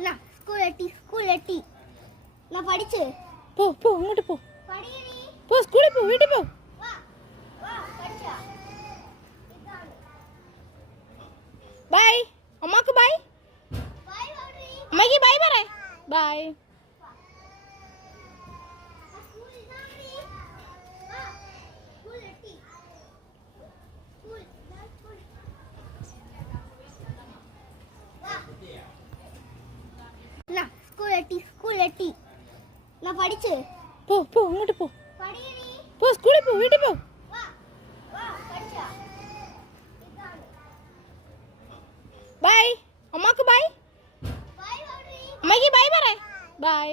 school എത്തി ഞാൻ പഠിച്ച് പോ പോ അങ്ങോട്ട് പോ പഠിയടി പോ സ്കൂളിൽ പോ വീട്ടിൽ പോ പഠിച്ചാ ബൈ അമ്മക്ക് ബൈ അമ്മക്ക് ബൈ പറ ബൈ സ്കൂൾ എത്തി ഞാൻ പഠിച്ച് പോ പോ അങ്ങോട്ട് പോ പഠിയടി പോ സ്കൂളിൽ പോ വീട്ടിൽ പോ പഠിച്ചാ ബൈ അമ്മക്ക് ബൈ അമ്മക്ക് ബൈ പറ ബൈ